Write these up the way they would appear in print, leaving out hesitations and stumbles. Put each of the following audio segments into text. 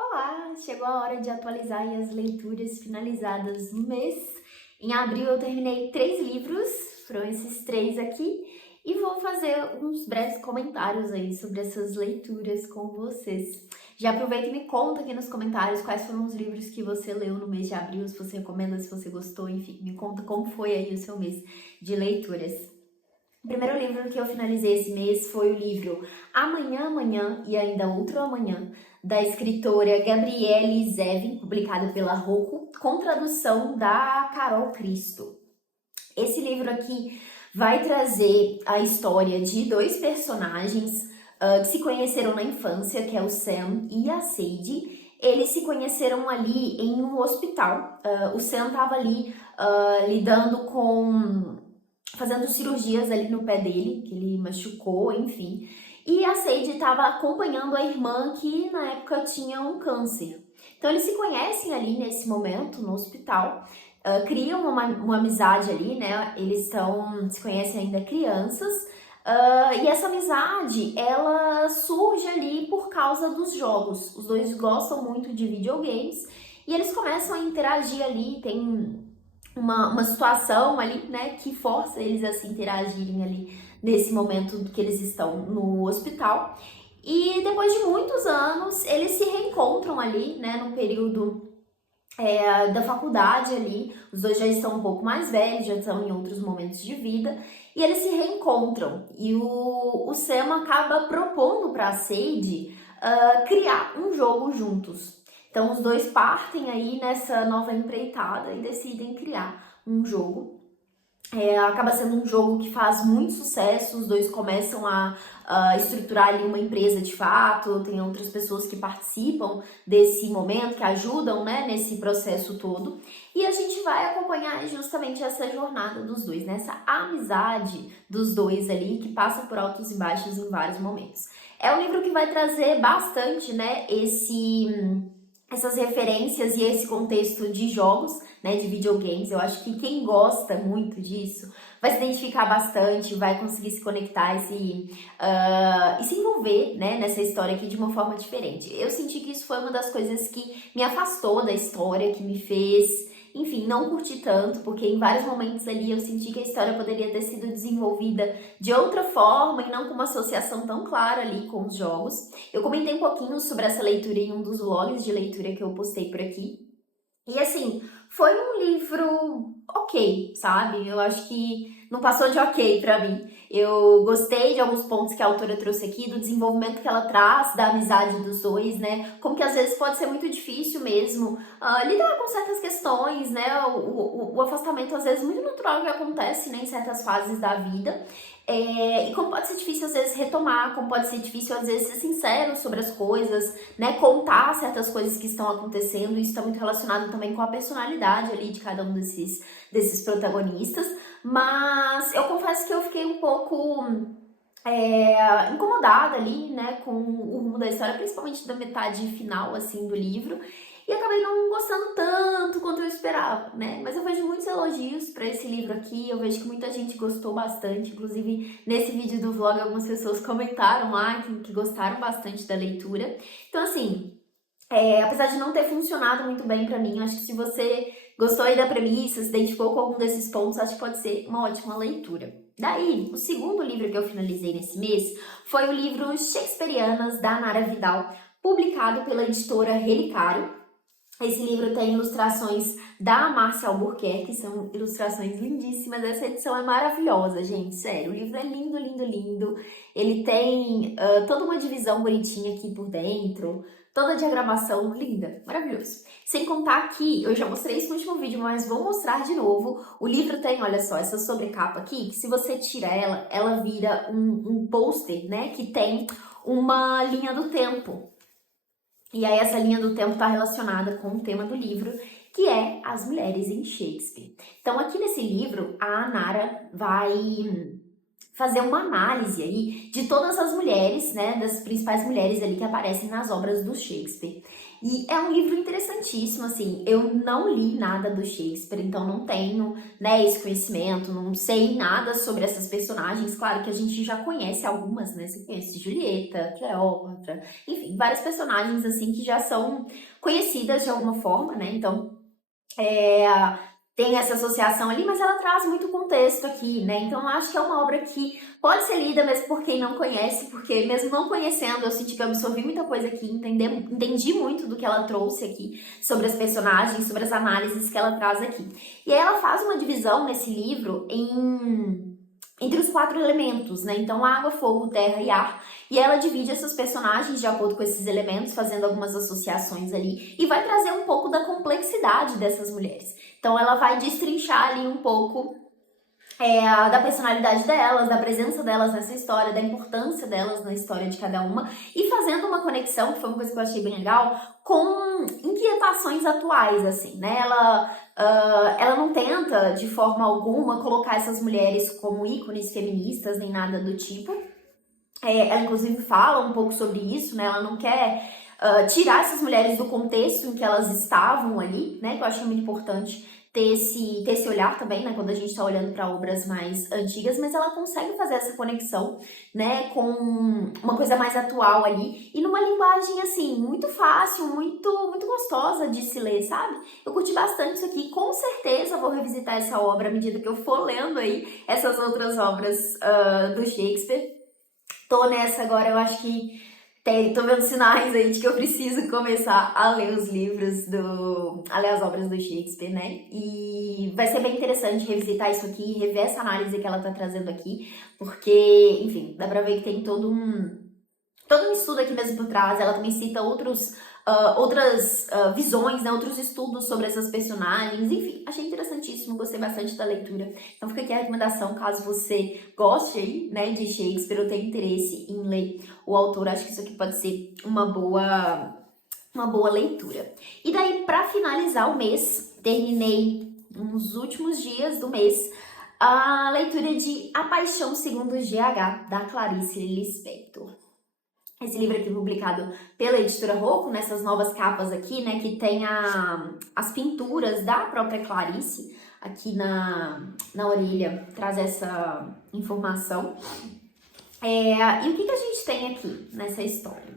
Olá, chegou a hora de atualizar aí as leituras finalizadas no mês. Em abril eu terminei 3 livros, foram esses 3 aqui, e vou fazer uns breves comentários aí sobre essas leituras com vocês. Já aproveita e me conta aqui nos comentários quais foram os livros que você leu no mês de abril, se você recomenda, se você gostou, enfim, me conta como foi aí o seu mês de leituras. O primeiro livro que eu finalizei esse mês foi o livro Amanhã, Amanhã e Ainda Outro Amanhã, da escritora Gabriele Zevin, publicado pela Rocco, com tradução da Carol Cristo. Esse livro aqui vai trazer a história de 2 personagens que se conheceram na infância, que é o Sam e a Sadie. Eles se conheceram ali em um hospital. O Sam estava ali lidando com fazendo cirurgias ali no pé dele, que ele machucou, enfim. E a Sadie estava acompanhando a irmã que na época tinha um câncer. Então eles se conhecem ali nesse momento no hospital, criam uma amizade ali, né? Eles se conhecem ainda crianças. E essa amizade, ela surge ali por causa dos jogos. Os dois gostam muito de videogames e eles começam a interagir ali, tem uma situação ali, né, que força eles a se interagirem ali nesse momento que eles estão no hospital. E depois de muitos anos, eles se reencontram ali, né, no período da faculdade ali. Os dois já estão um pouco mais velhos, já estão em outros momentos de vida, e eles se reencontram. E o Sam acaba propondo para a Sadie criar um jogo juntos. Então os dois partem aí nessa nova empreitada e decidem criar um jogo. Acaba sendo um jogo que faz muito sucesso, os dois começam a estruturar ali uma empresa de fato, tem outras pessoas que participam desse momento, que ajudam, né, nesse processo todo. E a gente vai acompanhar justamente essa jornada dos dois, né, essa amizade dos dois ali, que passa por altos e baixos em vários momentos. É um livro que vai trazer bastante, né, essas referências e esse contexto de jogos, né, de videogames. Eu acho que quem gosta muito disso vai se identificar bastante, vai conseguir se conectar e se envolver, né, nessa história aqui de uma forma diferente. Eu senti que isso foi uma das coisas que me afastou da história, que me fez, enfim, não curti tanto, porque em vários momentos ali eu senti que a história poderia ter sido desenvolvida de outra forma e não com uma associação tão clara ali com os jogos. Eu comentei um pouquinho sobre essa leitura em um dos vlogs de leitura que eu postei por aqui. E assim, foi um livro ok, sabe? Eu acho que não passou de ok pra mim. Eu gostei de alguns pontos que a autora trouxe aqui, do desenvolvimento que ela traz, da amizade dos dois, né? Como que às vezes pode ser muito difícil mesmo lidar com certas questões, né? O afastamento às vezes muito natural que acontece, né, em certas fases da vida. E como pode ser difícil às vezes retomar, como pode ser difícil às vezes ser sincero sobre as coisas, né, contar certas coisas que estão acontecendo. Isso está muito relacionado também com a personalidade ali de cada um desses protagonistas, mas eu confesso que eu fiquei um pouco incomodada ali, né, com o rumo da história, principalmente da metade final, assim, do livro, e acabei não gostando tanto quanto eu esperava, né, mas eu vejo muitos elogios para esse livro aqui, eu vejo que muita gente gostou bastante, inclusive nesse vídeo do vlog algumas pessoas comentaram lá que gostaram bastante da leitura. Então assim, apesar de não ter funcionado muito bem pra mim, eu acho que se você gostou aí da premissa, se identificou com algum desses pontos, acho que pode ser uma ótima leitura. Daí, o segundo livro que eu finalizei nesse mês foi o livro Shakespearianas, da Nara Vidal, publicado pela editora Relicário. Esse livro tem ilustrações da Márcia Albuquerque, são ilustrações lindíssimas. Essa edição é maravilhosa, gente, sério. O livro é lindo, lindo, lindo. Ele tem toda uma divisão bonitinha aqui por dentro, toda a diagramação linda, maravilhoso. Sem contar que, eu já mostrei isso no último vídeo, mas vou mostrar de novo. O livro tem, olha só, essa sobrecapa aqui, que se você tira ela, ela vira um pôster, né, que tem uma linha do tempo. E aí essa linha do tempo está relacionada com o tema do livro, que é as mulheres em Shakespeare. Então aqui nesse livro, a Nara vai fazer uma análise aí de todas as mulheres, né, das principais mulheres ali que aparecem nas obras do Shakespeare. E é um livro interessantíssimo, assim, eu não li nada do Shakespeare, então não tenho, né, esse conhecimento, não sei nada sobre essas personagens. Claro que a gente já conhece algumas, né, você conhece Julieta, Cleópatra, enfim, várias personagens, assim, que já são conhecidas de alguma forma, né, então tem essa associação ali, mas ela traz muito contexto aqui, né? Então eu acho que é uma obra que pode ser lida mesmo por quem não conhece, porque mesmo não conhecendo, eu senti que eu absorvi muita coisa aqui, entendi muito do que ela trouxe aqui, sobre as personagens, sobre as análises que ela traz aqui. E aí ela faz uma divisão nesse livro entre os 4 elementos, né? Então, água, fogo, terra e ar. E ela divide essas personagens de acordo com esses elementos, fazendo algumas associações ali. E vai trazer um pouco da complexidade dessas mulheres. Então, ela vai destrinchar ali um pouco da personalidade delas, da presença delas nessa história, da importância delas na história de cada uma. E fazendo uma conexão, que foi uma coisa que eu achei bem legal, com inquietações atuais, assim, né? Ela não tenta, de forma alguma, colocar essas mulheres como ícones feministas, nem nada do tipo. Ela, inclusive, fala um pouco sobre isso, né? Ela não quer tirar essas mulheres do contexto em que elas estavam ali, né? Que eu acho muito importante ter esse olhar também, né? Quando a gente tá olhando para obras mais antigas, mas ela consegue fazer essa conexão, né? Com uma coisa mais atual ali e numa linguagem, assim, muito fácil, muito gostosa de se ler, sabe? Eu curti bastante isso aqui, com certeza vou revisitar essa obra à medida que eu for lendo aí essas outras obras do Shakespeare. Tô nessa agora, eu acho que tô vendo sinais aí de que eu preciso começar a ler os livros a ler as obras do Shakespeare, né? E vai ser bem interessante revisitar isso aqui, rever essa análise que ela tá trazendo aqui, porque, enfim, dá pra ver que tem todo um estudo aqui mesmo por trás. Ela também cita outras visões, né, outros estudos sobre essas personagens. Enfim, achei interessantíssimo, gostei bastante da leitura. Então fica aqui a recomendação, caso você goste aí, né, de Shakespeare ou tenha interesse em ler o autor, acho que isso aqui pode ser uma boa leitura. E daí, para finalizar o mês, terminei nos últimos dias do mês a leitura de A Paixão Segundo GH, da Clarice Lispector. Esse livro aqui publicado pela editora Rocco, nessas novas capas aqui, né, que tem as pinturas da própria Clarice aqui na orelha, traz essa informação. E o que a gente tem aqui nessa história?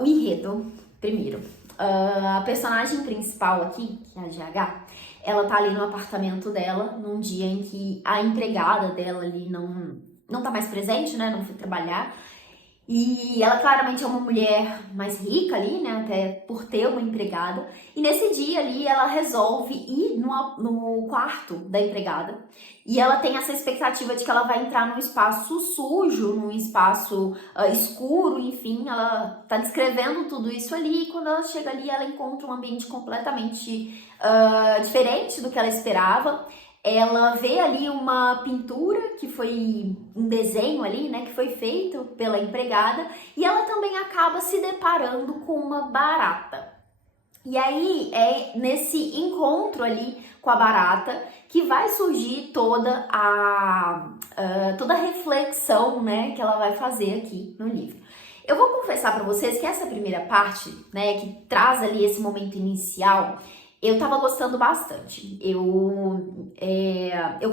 O enredo, primeiro. A personagem principal aqui, que é a GH, ela tá ali no apartamento dela, num dia em que a empregada dela ali não tá mais presente, né, não foi trabalhar. E ela claramente é uma mulher mais rica ali, né, até por ter uma empregada. E nesse dia ali ela resolve ir no quarto da empregada. E ela tem essa expectativa de que ela vai entrar num espaço sujo, num espaço escuro, enfim. Ela tá descrevendo tudo isso ali e quando ela chega ali ela encontra um ambiente completamente diferente do que ela esperava. Ela vê ali uma pintura, que foi um desenho ali, né, que foi feito pela empregada, e ela também acaba se deparando com uma barata. E aí é nesse encontro ali com a barata que vai surgir toda a reflexão, né, que ela vai fazer aqui no livro. Eu vou confessar para vocês que essa primeira parte, né, que traz ali esse momento inicial, eu tava gostando bastante. Eu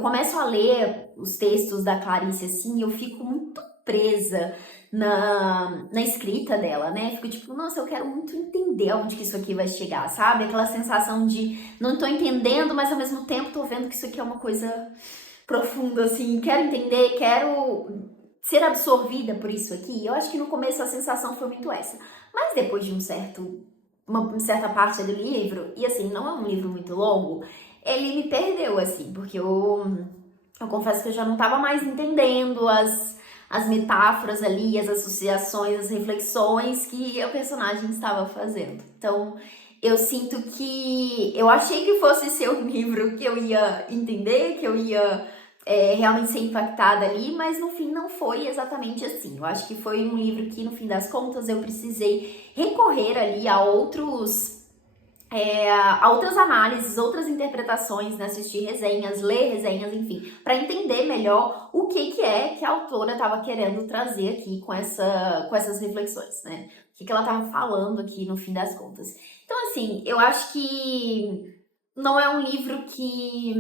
começo a ler os textos da Clarice assim, eu fico muito presa na escrita dela, né? Fico tipo, nossa, eu quero muito entender aonde que isso aqui vai chegar, sabe? Aquela sensação de não tô entendendo, mas ao mesmo tempo tô vendo que isso aqui é uma coisa profunda, assim. Quero entender, quero ser absorvida por isso aqui. Eu acho que no começo a sensação foi muito essa. Mas depois de uma certa parte do livro, e assim, não é um livro muito longo, ele me perdeu, assim, porque eu confesso que eu já não tava mais entendendo as metáforas ali, as associações, as reflexões que o personagem estava fazendo. Então, eu sinto que eu achei que fosse ser um livro que eu ia entender, que eu ia realmente ser impactada ali, mas no fim não foi exatamente assim. Eu acho que foi um livro que, no fim das contas, eu precisei recorrer ali a outros a outras análises, outras interpretações, né? Assistir resenhas, ler resenhas, enfim, para entender melhor o que é que a autora estava querendo trazer aqui com essas reflexões, né? O que ela estava falando aqui no fim das contas. Então, assim, eu acho que não é um livro que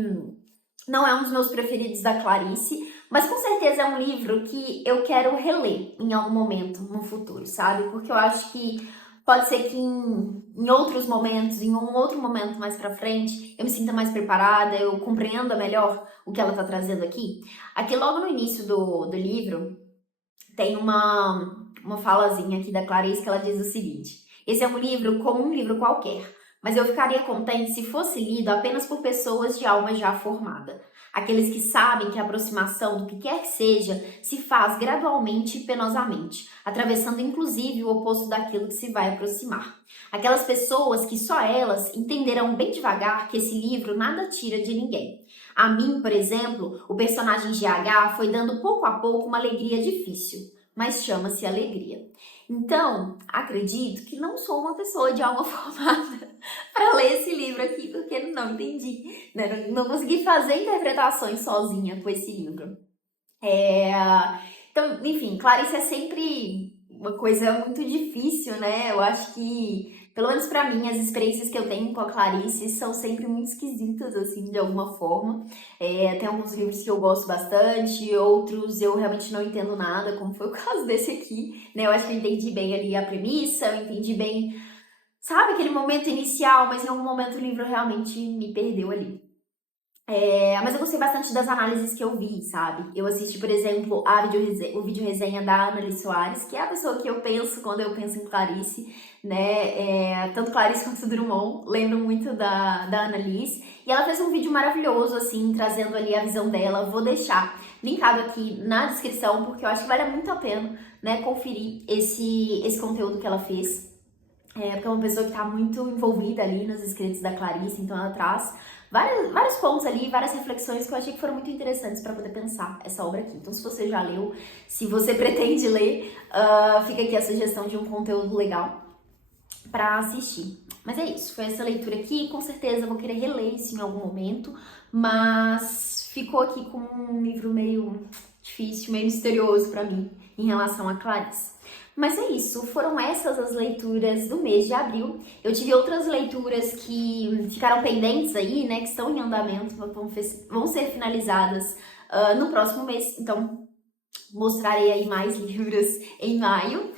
não é um dos meus preferidos da Clarice, mas com certeza é um livro que eu quero reler em algum momento no futuro, sabe? Porque eu acho que pode ser que em outros momentos, em um outro momento mais pra frente, eu me sinta mais preparada, eu compreenda melhor o que ela tá trazendo aqui. Aqui logo no início do livro, tem uma falazinha aqui da Clarice que ela diz o seguinte: esse é um livro como um livro qualquer, mas eu ficaria contente se fosse lido apenas por pessoas de alma já formada. Aqueles que sabem que a aproximação do que quer que seja se faz gradualmente e penosamente, atravessando inclusive o oposto daquilo que se vai aproximar. Aquelas pessoas que só elas entenderão bem devagar que esse livro nada tira de ninguém. A mim, por exemplo, o personagem GH foi dando pouco a pouco uma alegria difícil, mas chama-se alegria. Então, acredito que não sou uma pessoa de alma formada para ler esse livro aqui, porque não entendi, né? Não consegui fazer interpretações sozinha com esse livro. Então, enfim, Clarice é sempre uma coisa muito difícil, né? Eu acho que, pelo menos pra mim, as experiências que eu tenho com a Clarice são sempre muito esquisitas, assim, de alguma forma. Tem alguns livros que eu gosto bastante, outros eu realmente não entendo nada, como foi o caso desse aqui, né? Eu acho que eu entendi bem ali a premissa, eu entendi bem, sabe, aquele momento inicial, mas em algum momento o livro realmente me perdeu ali. Mas eu gostei bastante das análises que eu vi, sabe? Eu assisti, por exemplo, o vídeo resenha da Annalise Soares, que é a pessoa que eu penso quando eu penso em Clarice, né? Tanto Clarice quanto Drummond lembram muito da Annalise. E ela fez um vídeo maravilhoso, assim, trazendo ali a visão dela. Vou deixar linkado aqui na descrição, porque eu acho que vale muito a pena, né, conferir esse conteúdo que ela fez. Porque é uma pessoa que está muito envolvida ali nos escritos da Clarice, então ela traz vários pontos ali, várias reflexões que eu achei que foram muito interessantes para poder pensar essa obra aqui. Então, se você já leu, se você pretende ler, fica aqui a sugestão de um conteúdo legal para assistir. Mas é isso, foi essa leitura aqui, com certeza eu vou querer reler isso em algum momento, mas ficou aqui com um livro meio difícil, meio misterioso para mim em relação a Clarice. Mas é isso, foram essas as leituras do mês de abril. Eu tive outras leituras que ficaram pendentes aí, né, que estão em andamento, vão ser finalizadas no próximo mês, então mostrarei aí mais livros em maio.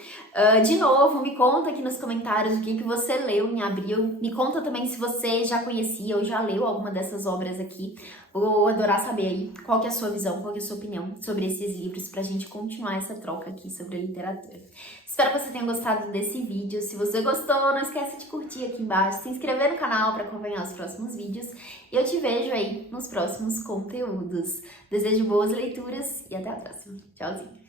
De novo, me conta aqui nos comentários o que você leu em abril. Me conta também se você já conhecia ou já leu alguma dessas obras aqui. Vou adorar saber aí qual que é a sua visão, qual que é a sua opinião sobre esses livros pra gente continuar essa troca aqui sobre a literatura. Espero que você tenha gostado desse vídeo. Se você gostou, não esquece de curtir aqui embaixo, se inscrever no canal para acompanhar os próximos vídeos. E eu te vejo aí nos próximos conteúdos. Desejo boas leituras e até a próxima. Tchauzinho!